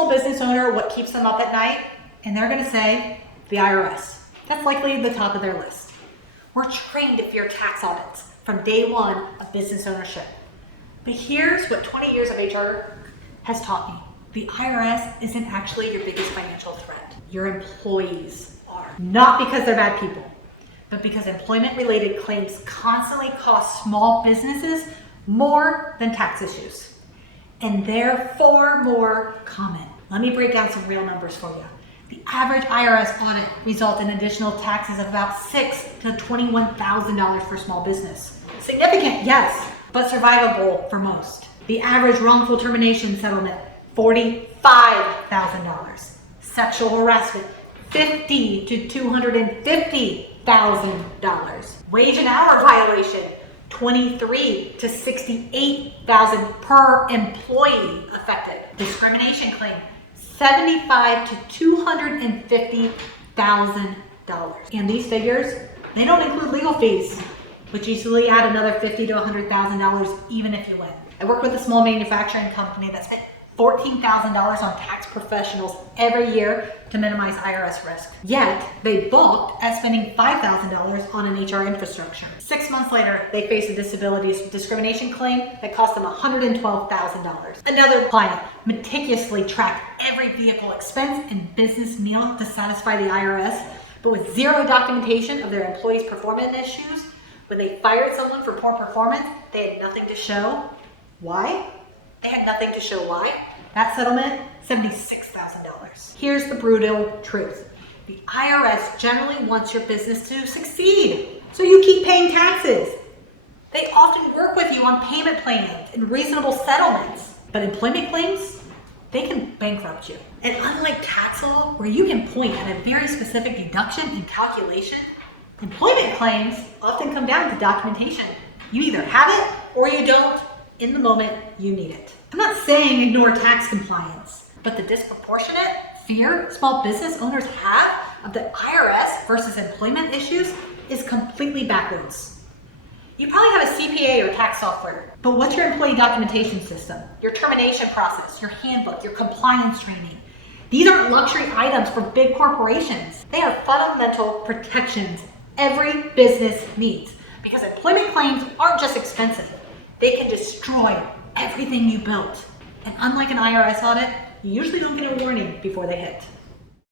small business owner what keeps them up at night, and they're going to say the IRS. That's likely the top of their list. We're trained to fear tax audits from day one of business ownership. But here's what 20 years of HR has taught me. The IRS isn't actually your biggest financial threat. Your employees are. Not because they're bad people, but because employment-related claims constantly cost small businesses more than tax issues. And they're far more common. Let me break down some real numbers for you. The average IRS audit results in additional taxes of about $6,000 to $21,000 for small business. Significant, yes, but survivable for most. The average wrongful termination settlement, $45,000. Sexual harassment, $50,000 to $250,000. Wage and hour violation, $23,000 to $68,000 per employee affected. Discrimination claim, $75,000 to $250,000. And these figures, they don't include legal fees, which usually add another $50,000 to $100,000 even if you win. I work with a small manufacturing company that spent $14,000 on tax professionals every year to minimize IRS risk. Yet, they balked at spending $5,000 on an HR infrastructure. 6 months later, they faced a discrimination claim that cost them $112,000. Another client meticulously tracked every vehicle expense and business meal to satisfy the IRS, but with zero documentation of their employees' performance issues. When they fired someone for poor performance, they had nothing to show. Why? They had nothing to show why. That settlement, $76,000. Here's the brutal truth. The IRS generally wants your business to succeed, so you keep paying taxes. They often work with you on payment plans and reasonable settlements. But employment claims, they can bankrupt you. And unlike tax law, where you can point at a very specific deduction and calculation, employment claims often come down to documentation. You either have it or you don't in the moment you need it. I'm not saying ignore tax compliance, but the disproportionate fear small business owners have of the IRS versus employment issues is completely backwards. You probably have a CPA or tax software, but what's your employee documentation system, your termination process, your handbook, your compliance training? These aren't luxury items for big corporations. They are fundamental protections every business needs, because employment claims aren't just expensive. They can destroy everything you built. And unlike an IRS audit, you usually don't get a warning before they hit.